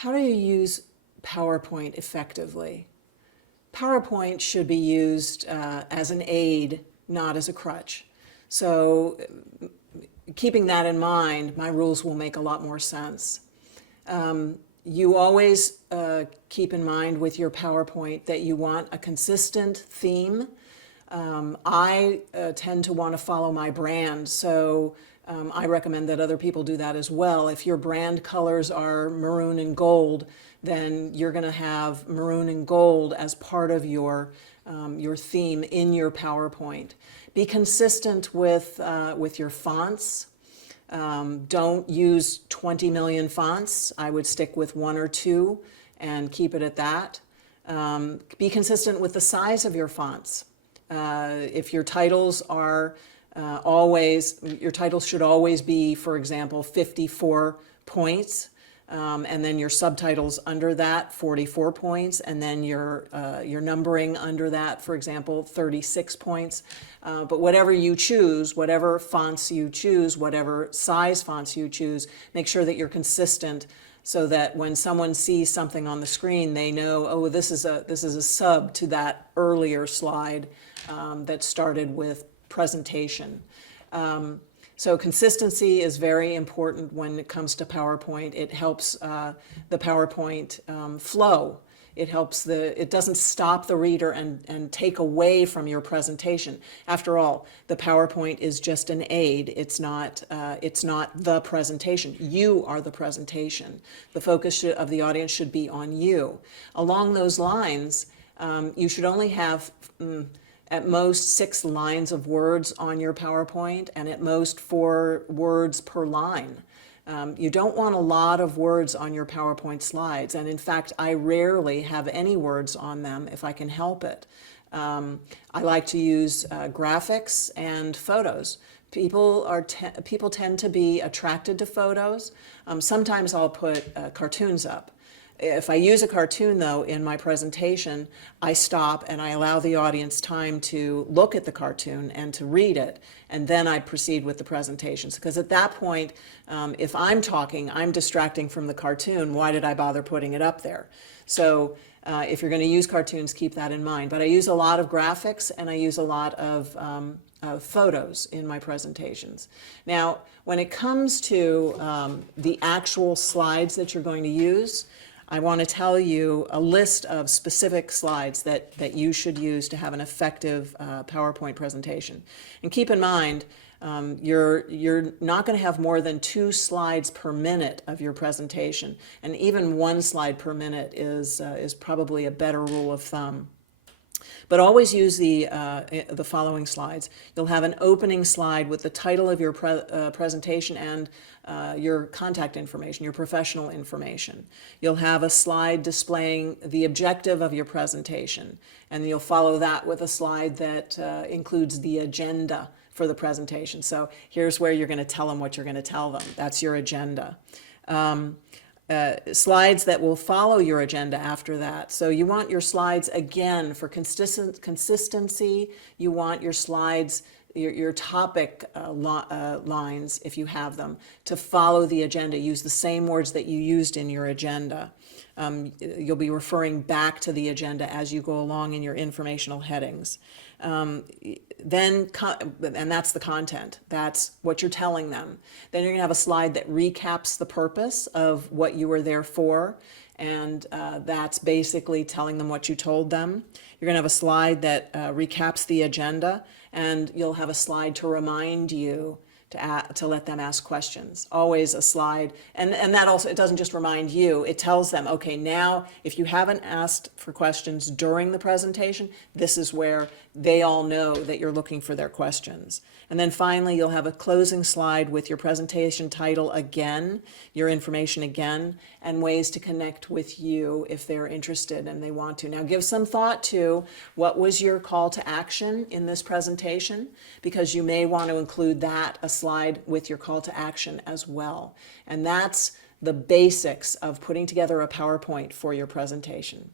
How do you use PowerPoint effectively? PowerPoint should be used as an aid, not as a crutch. So keeping that in mind, my rules will make a lot more sense. You always keep in mind with your PowerPoint that you want a consistent theme. I tend to want to follow my brand, so I recommend that other people do that as well. If your brand colors are maroon and gold, then you're going to have maroon and gold as part of your theme in your PowerPoint. Be consistent with your fonts. Don't use 20 million fonts. I would stick with one or two and keep it at that. Be consistent with the size of your fonts. If your titles are your titles should always be, for example, 54 points, and then your subtitles under that, 44 points, and then your numbering under that, for example, 36 points. But whatever you choose, whatever fonts you choose, whatever size fonts you choose, make sure that you're consistent so that when someone sees something on the screen, they know, oh, this is a sub to that earlier slide that started with presentation. So consistency is very important when it comes to PowerPoint. It helps the PowerPoint flow. It doesn't stop the reader and take away from your presentation. After all, the PowerPoint is just an aid. It's not the presentation. You are the presentation. The focus of the audience should be on you. Along those lines, you should only have at most 6 lines of words on your PowerPoint, and at most 4 words per line. You don't want a lot of words on your PowerPoint slides, and in fact, I rarely have any words on them if I can help it. I like to use graphics and photos. People tend to be attracted to photos. Sometimes I'll put cartoons up. If I use a cartoon, though, in my presentation, I stop and I allow the audience time to look at the cartoon and to read it, and then I proceed with the presentations. Because at that point, if I'm talking, I'm distracting from the cartoon. Why did I bother putting it up there? So if you're going to use cartoons, keep that in mind. But I use a lot of graphics and I use a lot of photos in my presentations. Now, when it comes to the actual slides that you're going to use, I want to tell you a list of specific slides that you should use to have an effective PowerPoint presentation. And keep in mind, you're not going to have more than 2 slides per minute of your presentation, and even 1 slide per minute is probably a better rule of thumb. But always use the following slides. You'll have an opening slide with the title of your presentation and your contact information, your professional information. You'll have a slide displaying the objective of your presentation, and you'll follow that with a slide that includes the agenda for the presentation. So here's where you're going to tell them what you're going to tell them. That's your agenda. Slides that will follow your agenda after that. So you want your slides, again, for consistency. You want your slides, your topic lines, if you have them, to follow the agenda. Use the same words that you used in your agenda. You'll be referring back to the agenda as you go along in your informational headings. And that's the content. That's what you're telling them. Then you're going to have a slide that recaps the purpose of what you were there for, and that's basically telling them what you told them. You're going to have a slide that recaps the agenda, and you'll have a slide to remind you to let them ask questions. Always a slide, and that also, it doesn't just remind you, it tells them, okay, now if you haven't asked for questions during the presentation, this is where they all know that you're looking for their questions. And then finally, you'll have a closing slide with your presentation title again, your information again, and ways to connect with you if they're interested and they want to. Now give some thought to what was your call to action in this presentation, because you may want to include that, a slide with your call to action as well. And that's the basics of putting together a PowerPoint for your presentation.